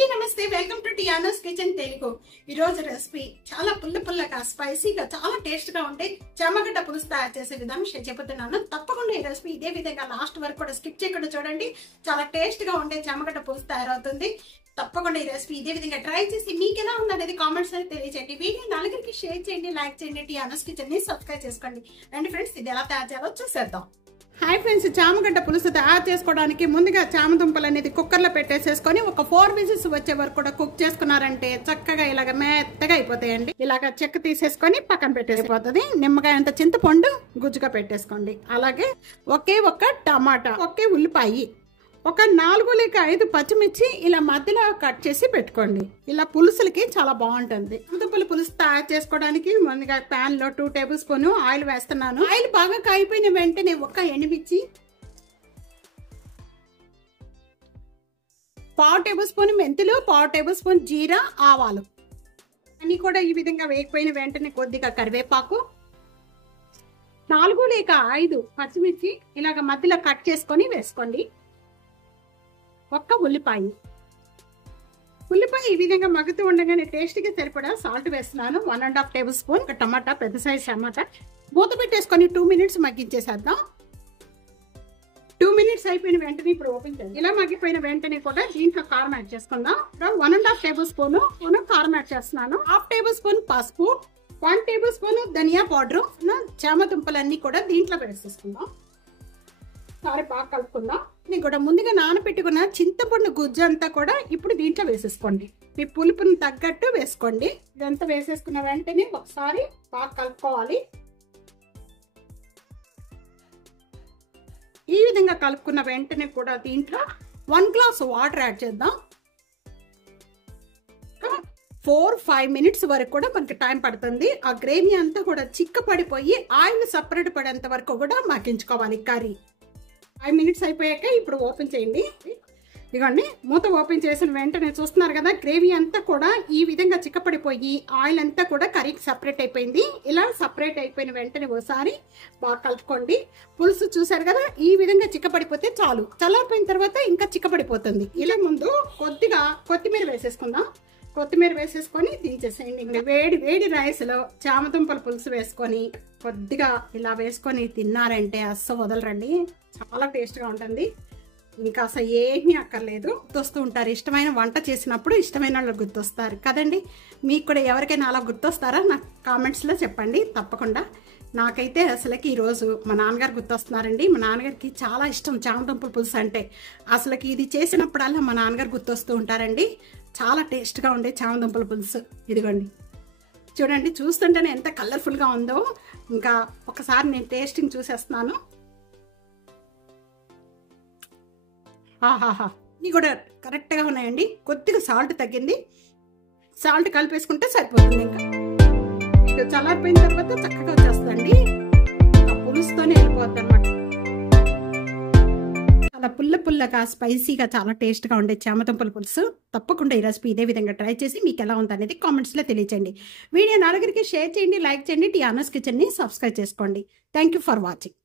అందరికీ నమస్తే. Welcome to టియానోస్ kitchen Telugu. ఈ రోజు రెసిపీ చాలా పుల్లగా స్పైసీగా చాలా టేస్ట్ గా ఉంటే చామగడ్డ పులుసు తయారు చేసే విధానం చెబుతున్నాను. తప్పకుండా ఈ రెసిపీ ఇదే విధంగా లాస్ట్ వరకు కూడా స్కిప్ చేయకుండా చూడండి. చాలా టేస్ట్ గా ఉంటే చామగడ్డ పులుసు తయారవుతుంది. తప్పకుండా ఈ రెసిపీ ఇదే విధంగా ట్రై చేసి మీకు ఎలా ఉందనేది కామెంట్స్ అనేది తెలియజేయండి. వీడియో నలుగురికి షేర్ చేయండి, లైక్ చేయండి, టియానోస్ కిచెన్ ని సబ్స్క్రైబ్ చేసుకోండి. రండి ఫ్రెండ్స్, ఇది ఎలా తయారు చేయాలో చూసేద్దాం. హాయ్ ఫ్రెండ్స్, చామగడ్డ పులుసు తయారు చేసుకోవడానికి ముందుగా చామదుంపలు అనేది కుక్కర్లో పెట్టేసేసుకొని ఒక 4 విజిల్స్ వచ్చే వరకు కూడా కుక్ చేసుకున్నారంటే చక్కగా ఇలాగ మెత్తగా అయిపోతాయండి. ఇలాగ చెక్క తీసేసుకొని పక్కన పెట్టేసిపోతుంది. నిమ్మకాయ అంత చింతపండు గుజ్జుగా పెట్టేసుకోండి. అలాగే ఒకే ఒక టమాటా, ఒకే ఉల్లిపాయ, ఒక 4 లేక 5 పచ్చిమిర్చి ఇలా మధ్యలో కట్ చేసి పెట్టుకోండి. ఇలా పులుసులకి చాలా బాగుంటుంది. చామదుంపల పులుసు తయారు చేసుకోవడానికి ముందుగా ప్యాన్ లో 2 టేబుల్ స్పూన్ ఆయిల్ వేస్తున్నాను. ఆయిల్ బాగా కాగిపోయిన వెంటనే ఒక ఎండుమిర్చి, 1/2 టేబుల్ స్పూన్ మెంతులు, 1/2 టేబుల్ స్పూన్ జీరా, ఆవాలు అన్ని కూడా ఈ విధంగా వేగిపోయిన వెంటనే కొద్దిగా కరివేపాకు, 4 లేక 5 పచ్చిమిర్చి ఇలాగ మధ్యలో కట్ చేసుకొని వేసుకోండి. ఒక్క ఉల్లిపాయ ఈ విధంగా మగ్గుతూ ఉండగానే టేస్ట్ కి సరిపడా సాల్ట్ వేస్తున్నాను. 1.5 టేబుల్ స్పూన్. ఒక టమాటా, పెద్ద సైజ్ టమాటా మూత పెట్టేసుకొని 2 మినిట్స్ మగ్గించేసేద్దాం. 2 మినిట్స్ అయిపోయిన వెంటనే ఇప్పుడు ఓపెన్ చేయండి. ఇలా మగ్గిపోయిన వెంటనే కూడా దీంట్లో కారం యాడ్ చేసుకుందాం. 1.5 టేబుల్ స్పూన్ కారం యాడ్ చేస్తున్నాను. 1/2 టేబుల్ స్పూన్ పసుపు, 1 టేబుల్ స్పూన్ ధనియా పౌడర్. చామదుంపలన్నీ కూడా దీంట్లో వేసేసుకుందాం. సారీ, బాగా కలుపుకుందాం. నేను కూడా ముందుగా నానబెట్టుకున్న చింతపండు గుజ్జు అంతా కూడా ఇప్పుడు దీంట్లో వేసేసుకోండి. మీ పులుపుని తగ్గట్టు వేసుకోండి. ఇదంతా వేసేసుకున్న వెంటనే ఒకసారి బాగా కలుపుకోవాలి. ఈ విధంగా కలుపుకున్న వెంటనే కూడా దీంట్లో 1 గ్లాస్ వాటర్ యాడ్ చేద్దాం. 4-5 మినిట్స్ వరకు కూడా మనకి టైం పడుతుంది. ఆ గ్రేవీ అంతా కూడా చిక్కపడిపోయి ఆయిల్ సపరేట్ పడేంత వరకు కూడా మగ్గించుకోవాలి కర్రీ. 5 మినిట్స్ అయిపోయాక ఇప్పుడు ఓపెన్ చేయండి. ఇదిగోండి, మూత ఓపెన్ చేసిన వెంటనే చూస్తున్నారు కదా, గ్రేవీ అంతా కూడా ఈ విధంగా చిక్కపడిపోయి ఆయిల్ అంతా కూడా కర్రీకి సపరేట్ అయిపోయింది. ఇలా సపరేట్ అయిపోయిన వెంటనే ఒకసారి బాగా కలుపుకోండి. పులుసు చూసారు కదా, ఈ విధంగా చిక్కపడిపోతే చాలు. చల్లారిపోయిన తర్వాత ఇంకా చిక్కపడిపోతుంది. ఇలా ముందు కొద్దిగా కొత్తిమీర వేసేసుకుందాం. కొత్తిమీర వేసేసుకొని దించేసేయండి. వేడి రైస్ లో చామదుంపల పులుసు వేసుకొని కొద్దిగా ఇలా వేసుకొని తిన్నారంటే అస్సలు వదలరండి. చాలా టేస్ట్ గా ఉంటుంది. ఇంకా అసలు ఏమీ అక్కర్లేదు. గుర్తొస్తూ ఉంటారు. ఇష్టమైన వంట చేసినప్పుడు ఇష్టమైన వాళ్ళు గుర్తొస్తారు కదండి. మీకు కూడా ఎవరికైనా అలా గుర్తొస్తారా? నాకు కామెంట్స్ లో చెప్పండి తప్పకుండా. నాకైతే అసలుకి ఈరోజు మా నాన్నగారు గుర్తొస్తున్నారండి. మా నాన్నగారికి చాలా ఇష్టం చామదుంపల పులుసు అంటే. అసలుకి ఇది చేసినప్పుడల్లా మా నాన్నగారు గుర్తొస్తూ ఉంటారండి. చాలా టేస్ట్గా ఉండే చామదుంపల పులుసు. ఇదిగోండి, చూడండి, చూస్తుంటేనే ఎంత కలర్ఫుల్గా ఉందో. ఇంకా ఒకసారి నేను టేస్టింగ్ చూసేస్తున్నాను. ఆహాహా, ఇవి కూడా కరెక్ట్గా ఉన్నాయండి. కొద్దిగా సాల్ట్ తగ్గింది. సాల్ట్ కలిపేసుకుంటే సరిపోతుంది. ఇంకా చల్లారిపోయిన తర్వాత చక్కగా వచ్చేస్తుందండి. ఆ పులుసుతోనే వెళ్ళిపోద్ది అనమాట. చాలా పుల్లగా స్పైసీగా చాలా టేస్ట్గా ఉండే చామదుంపల పులుసు. తప్పకుండా ఈ రెసిపీ ఇదే విధంగా ట్రై చేసి మీకు ఎలా ఉందనేది కామెంట్స్లో తెలియచేయండి. వీడియో నలుగురికి షేర్ చేయండి, లైక్ చేయండి, టియానోస్ కిచెన్ని సబ్స్క్రైబ్ చేసుకోండి. Thank you for watching.